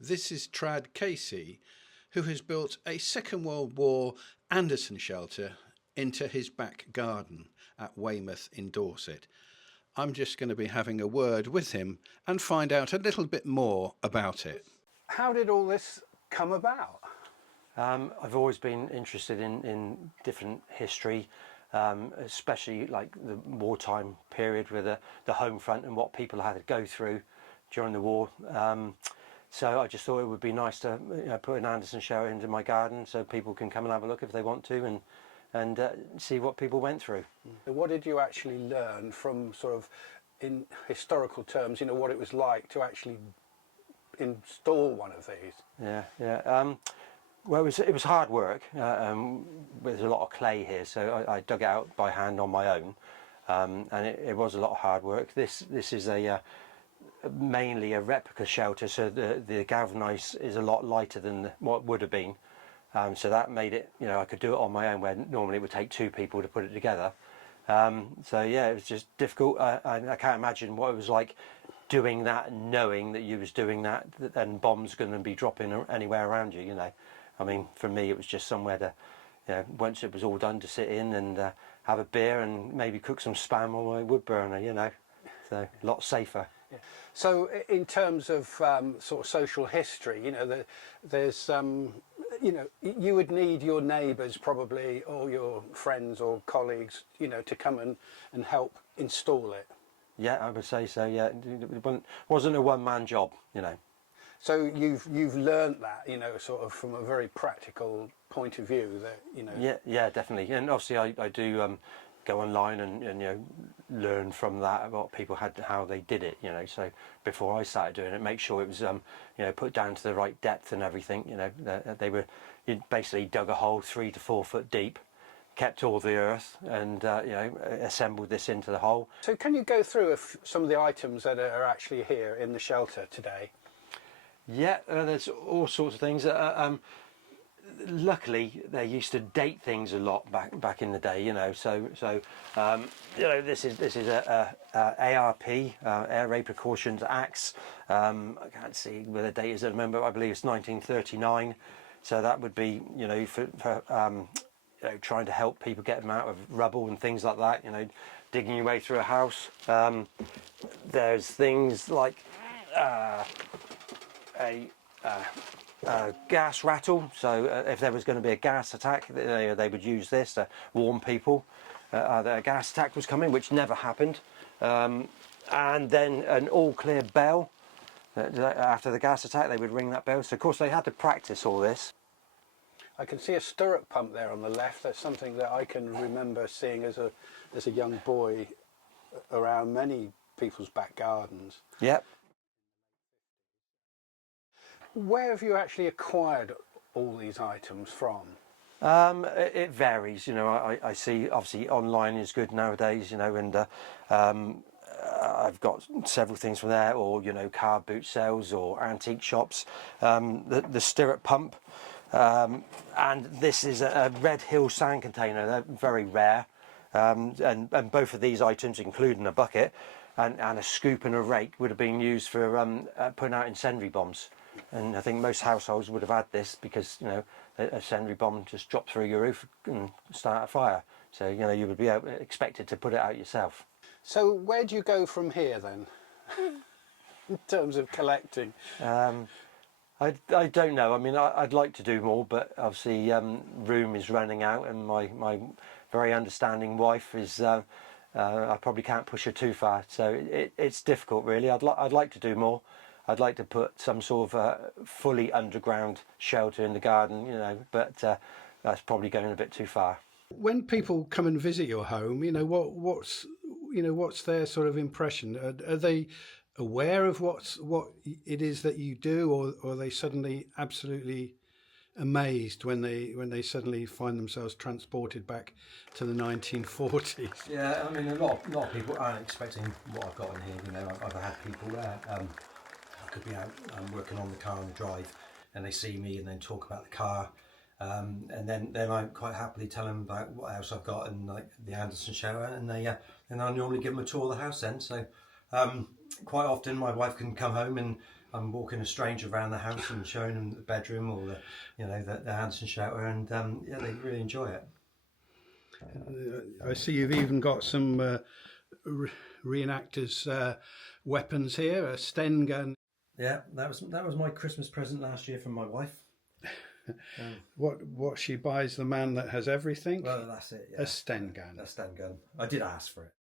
This is Trad Casey, who has built a Second World War Anderson shelter into his back garden at Weymouth in Dorset. I'm just going to be having a word with him and find out a little bit more about it. How did all this come about? I've always been interested in different history, especially like the wartime period with the home front and what people had to go through during the war. So I just thought it would be nice to put an Anderson shower into my garden so people can come and have a look if they want to and see what people went through. What did you actually learn from sort of, in historical terms, what it was like to actually install one of these? Well, it was hard work. There's a lot of clay here, so I dug it out by hand on my own, and it was a lot of hard work. This is mainly a replica shelter, so the galvanised is a lot lighter than what would have been. So that made it, I could do it on my own, where normally it would take two people to put it together. So yeah, it was just difficult. I can't imagine what it was like doing that and knowing that you was doing that and bombs going to be dropping anywhere around you. I mean, for me it was just somewhere to, once it was all done, to sit in and have a beer and maybe cook some spam on my wood burner, so a lot safer. Yeah. So in terms of sort of social history, there's you would need your neighbours probably, or your friends or colleagues, to come and help install it. Yeah, I would say so. Yeah, it wasn't a one-man job, So you've learnt that, sort of from a very practical point of view, that Yeah, definitely. And obviously I do go online and learn from that what people had, how they did it. So before I started doing it, make sure it was put down to the right depth and everything. You basically dug a hole 3 to 4 foot deep, kept all the earth, and assembled this into the hole. So can you go through some of the items that are actually here in the shelter today? Yeah, there's all sorts of things. Luckily, they used to date things a lot back in the day. This is a ARP, Air Raid Precautions Axe. I can't see where the date is at the moment. I believe it's 1939. So that would be, for trying to help people get them out of rubble and things like that. Digging your way through a house. There's things like a gas rattle, so if there was going to be a gas attack, they would use this to warn people that a gas attack was coming, which never happened. And then an all-clear bell. After the gas attack, they would ring that bell. So of course they had to practice all this. I can see a stirrup pump there on the left. That's something that I can remember seeing as a young boy around many people's back gardens. Yep. Where have you actually acquired all these items from? It varies. I see obviously online is good nowadays, and I've got several things from there, or car boot sales or antique shops. The stirrup pump, and this is a Red Hill sand container. They're very rare, and both of these items, including a bucket and a scoop and a rake, would have been used for putting out incendiary bombs. And I think most households would have had this because a incendiary bomb just dropped through your roof and start a fire. So you would be expected to put it out yourself. So where do you go from here then, in terms of collecting? I don't know. I mean, I'd like to do more, but obviously room is running out, and my very understanding wife is. I probably can't push her too far, so it's difficult really. I'd like to do more. I'd like to put some sort of fully underground shelter in the garden, but that's probably going a bit too far. When people come and visit your home, what's their sort of impression? Are they aware of what it is that you do, or are they suddenly absolutely amazed when they suddenly find themselves transported back to the 1940s? Yeah, I mean, a lot of people aren't expecting what I've got in here. I've had people there. I could be out working on the car on the drive, and they see me and then talk about the car, and then I quite happily tell them about what else I've got and like the Anderson shower, and I normally give them a tour of the house then. So quite often my wife can come home and I'm walking a stranger around the house and showing them the bedroom or the Hanson shower, and yeah, they really enjoy it. I see you've even got some reenactors' weapons here, a Sten gun. Yeah, that was my Christmas present last year from my wife. What she buys the man that has everything? Well, that's it. Yeah. A Sten gun. A Sten gun. I did ask for it.